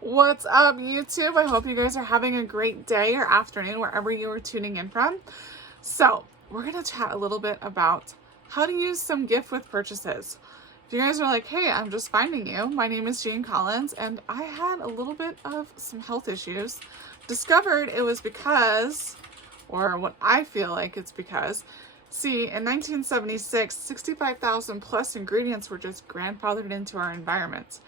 What's up, YouTube? I hope you guys are having a great day or afternoon wherever you are tuning in from. So we're going to chat a little bit about how to use some gift with purchases. If you guys are like, hey, I'm just finding you. My name is Jean Collins and I had a little bit of some health issues. Discovered it was because, or what I feel like it's because, see, in 1976, 65,000 plus ingredients were just grandfathered into our environment.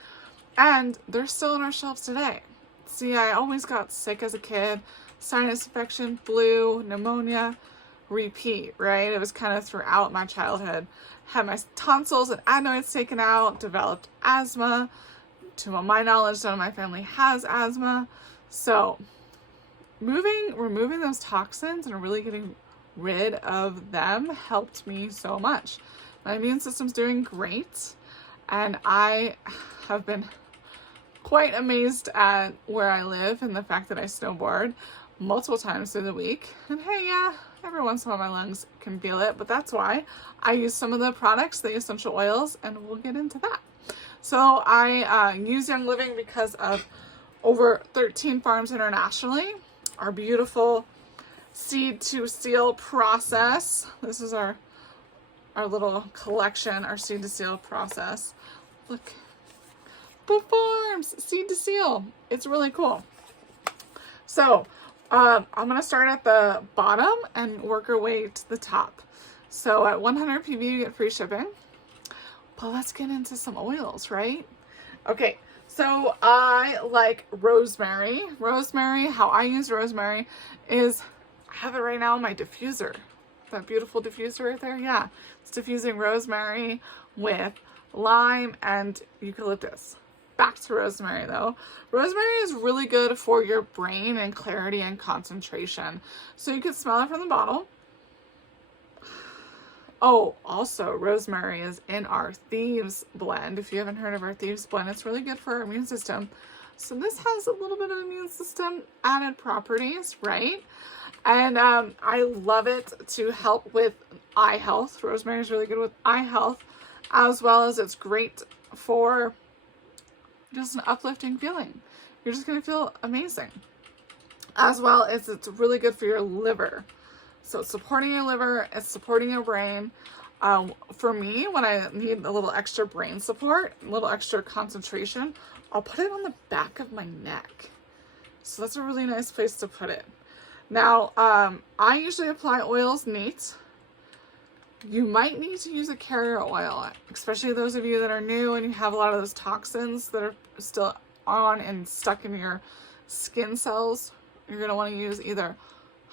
And they're still on our shelves today. See, I always got sick as a kid, sinus infection, flu, pneumonia, repeat, right? It was kind of throughout my childhood. Had my tonsils and adenoids taken out, developed asthma. To my knowledge, none of my family has asthma. So removing those toxins and really getting rid of them helped me so much. My immune system's doing great, and I have been quite amazed at where I live and the fact that I snowboard multiple times through the week. And hey, yeah, every once in a while my lungs can feel it, but that's why I use some of the products, the essential oils, and we'll get into that. So I use Young Living because of over 13 farms internationally. Our beautiful seed to seal process. This is our little collection, our seed to seal process. Look. Farms, seed to seal. It's really cool. So I'm going to start at the bottom and work our way to the top. So at 100 PV you get free shipping. But let's get into some oils, right? Okay, so I like rosemary. Rosemary, how I use rosemary is, I have it right now in my diffuser. That beautiful diffuser right there, yeah. It's diffusing rosemary with lime and eucalyptus. Back to rosemary though. Rosemary is really good for your brain and clarity and concentration. So you can smell it from the bottle. Oh, also rosemary is in our Thieves Blend. If you haven't heard of our Thieves Blend, it's really good for our immune system. So this has a little bit of immune system added properties, right? And I love it to help with eye health. Rosemary is really good with eye health, as well as it's great for just an uplifting feeling. You're just going to feel amazing. As well as it's really good for your liver. So it's supporting your liver, it's supporting your brain. For me, when I need a little extra brain support, a little extra concentration, I'll put it on the back of my neck. So that's a really nice place to put it. Now, I usually apply oils neat. You might need to use a carrier oil, especially those of you that are new and you have a lot of those toxins that are still on and stuck in your skin cells. You're going to want to use either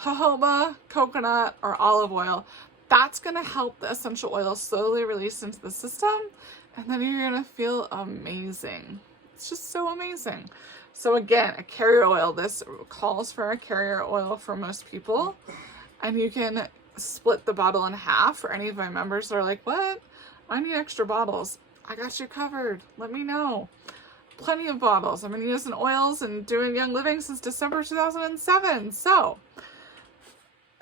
jojoba, coconut, or olive oil. That's going to help the essential oil slowly release into the system, and then you're going to feel amazing. It's just so amazing. So again, a carrier oil. This calls for a carrier oil for most people, and you can split the bottle in half. For any of my members that are like, what? I need extra bottles. I got you covered. Let me know. Plenty of bottles. I've been using oils and doing Young Living since December 2007. So,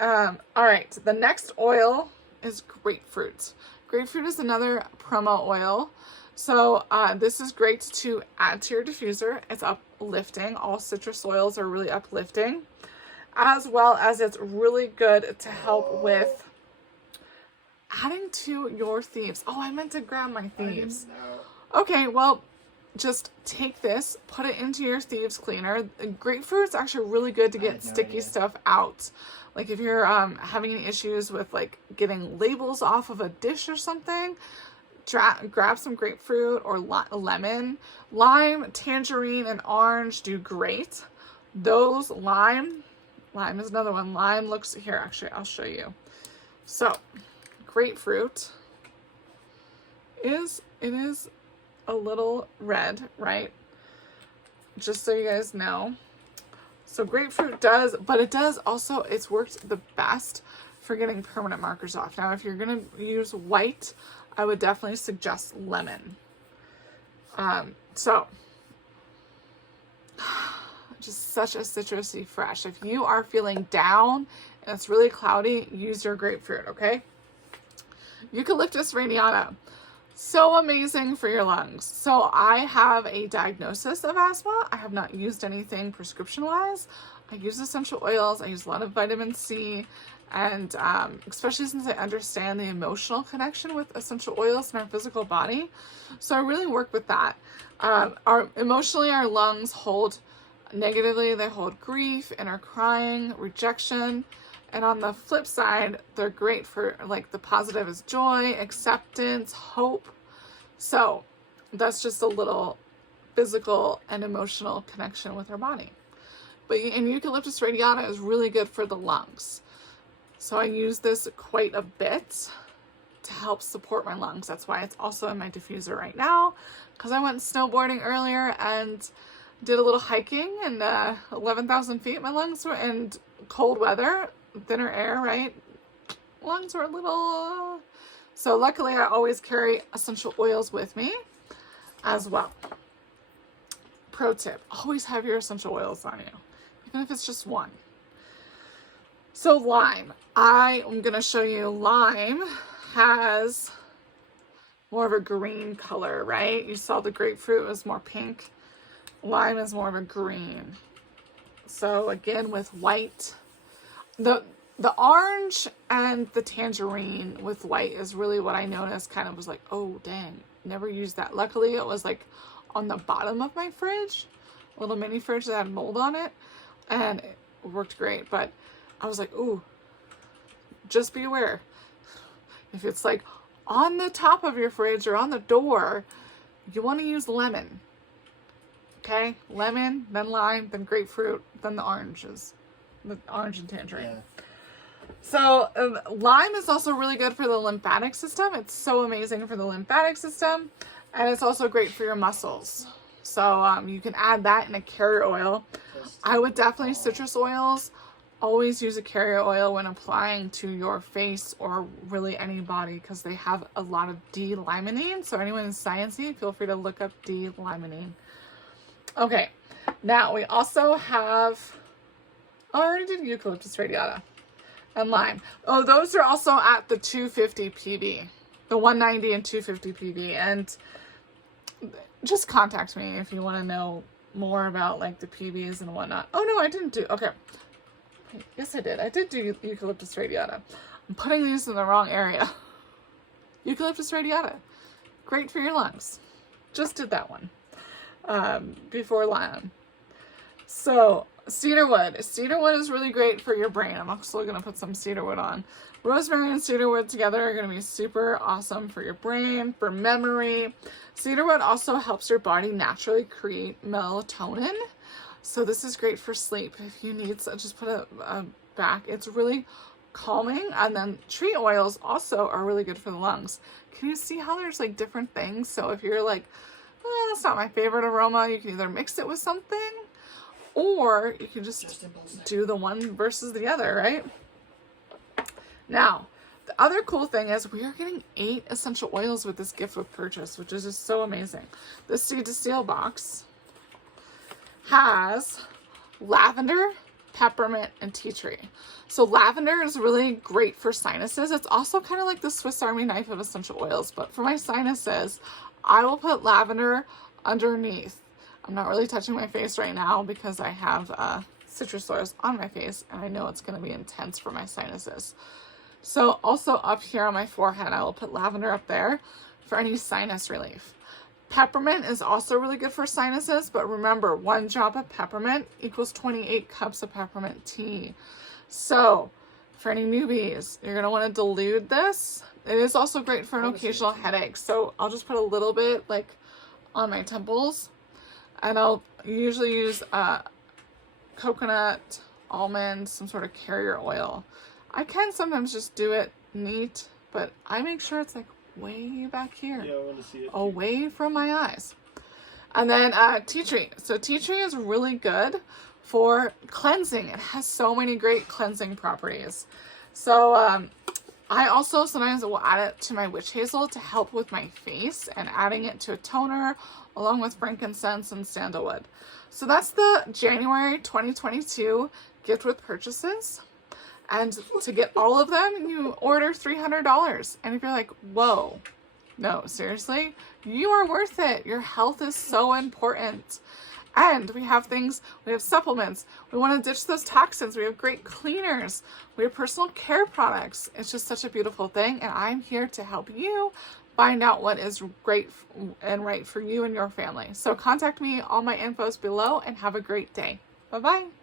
all right. The next oil is grapefruit. Grapefruit is another promo oil. So this is great to add to your diffuser. It's uplifting. All citrus oils are really uplifting. As well as it's really good to help with adding to your thieves. Oh, I meant to grab my thieves. Okay, well, just take this, put it into your thieves cleaner. Grapefruit's actually really good to get sticky stuff out. Like if you're having any issues with like getting labels off of a dish or something, grab some grapefruit or lemon. Lime, tangerine, and orange do great. Those lime is another one. Lime looks, here actually, I'll show you. So, grapefruit is a little red, right? Just so you guys know. So grapefruit does, but it does also, it's worked the best for getting permanent markers off. Now, if you're going to use white, I would definitely suggest lemon. So, just such a citrusy fresh. If you are feeling down and it's really cloudy, use your grapefruit, okay? Eucalyptus Radiata. So amazing for your lungs. So I have a diagnosis of asthma. I have not used anything prescription wise. I use essential oils. I use a lot of vitamin C, and especially since I understand the emotional connection with essential oils in our physical body. So I really work with that. Emotionally, our lungs hold negatively. They hold grief, inner crying, rejection. And on the flip side, they're great for like the positive is joy, acceptance, hope. So that's just a little physical and emotional connection with our body. But Eucalyptus Radiata is really good for the lungs. So I use this quite a bit to help support my lungs. That's why it's also in my diffuser right now, because I went snowboarding earlier and did a little hiking, and 11,000 feet, my lungs were in cold weather, thinner air, right? Lungs were a little... So luckily I always carry essential oils with me as well. Pro tip, always have your essential oils on you, even if it's just one. So lime, I am going to show you lime has more of a green color, right? You saw the grapefruit was more pink. Lime is more of a green. So again, with white, the orange and the tangerine with white is really what I noticed. Kind of was like, oh dang, never used that. Luckily it was like on the bottom of my fridge, a little mini fridge that had mold on it, and it worked great. But I was like, ooh, just be aware. If it's like on the top of your fridge or on the door, you want to use lemon. Okay, lemon, then lime, then grapefruit, then the oranges, the orange and tangerine. Yeah. So lime is also really good for the lymphatic system. It's so amazing for the lymphatic system, and it's also great for your muscles. So you can add that in a carrier oil. I would definitely, citrus oils, always use a carrier oil when applying to your face or really any body, because they have a lot of D-limonene. So anyone who's sciencey, feel free to look up D-limonene. Okay, now we also have, oh, I already did Eucalyptus Radiata and lime. Oh, those are also at the 250 PB, the 190 and 250 PB. And just contact me if you want to know more about like the PBs and whatnot. Oh no, I didn't do, okay. Yes, I did. I did do Eucalyptus Radiata. I'm putting these in the wrong area. Eucalyptus Radiata, great for your lungs. Just did that one. Before lime. So cedarwood. Cedarwood is really great for your brain. I'm also going to put some cedarwood on. Rosemary and cedarwood together are going to be super awesome for your brain, for memory. Cedarwood also helps your body naturally create melatonin. So this is great for sleep. If you need, so just put a back. It's really calming. And then tree oils also are really good for the lungs. Can you see how there's like different things? So if you're like, that's not my favorite aroma, you can either mix it with something, or you can just do the one versus the other, right? Now, the other cool thing is we are getting 8 essential oils with this gift with purchase, which is just so amazing. The Seed to Seal box has lavender, peppermint, and tea tree. So lavender is really great for sinuses. It's also kind of like the Swiss Army knife of essential oils, but for my sinuses, I will put lavender underneath. I'm not really touching my face right now because I have citrus oils on my face, and I know it's going to be intense for my sinuses. So also up here on my forehead, I will put lavender up there for any sinus relief. Peppermint is also really good for sinuses, but remember, 1 drop of peppermint equals 28 cups of peppermint tea. So for any newbies, you're going to want to dilute this. It is also great for an occasional headache. So I'll just put a little bit like on my temples, and I'll usually use coconut, almond, some sort of carrier oil. I can sometimes just do it neat, but I make sure it's like way back here, yeah, I want to see it away from my eyes. And then tea tree. So tea tree is really good for cleansing. It has so many great cleansing properties. So I also sometimes will add it to my witch hazel to help with my face, and adding it to a toner along with frankincense and sandalwood. So that's the January 2022 gift with purchases. And to get all of them, you order $300. And if you're like, whoa, No, seriously, you are worth it. Your health is so important. And we have things, we have supplements. We want to ditch those toxins. We have great cleaners. We have personal care products. It's just such a beautiful thing. And I'm here to help you find out what is great and right for you and your family. So contact me. All my info is below, and have a great day. Bye-bye.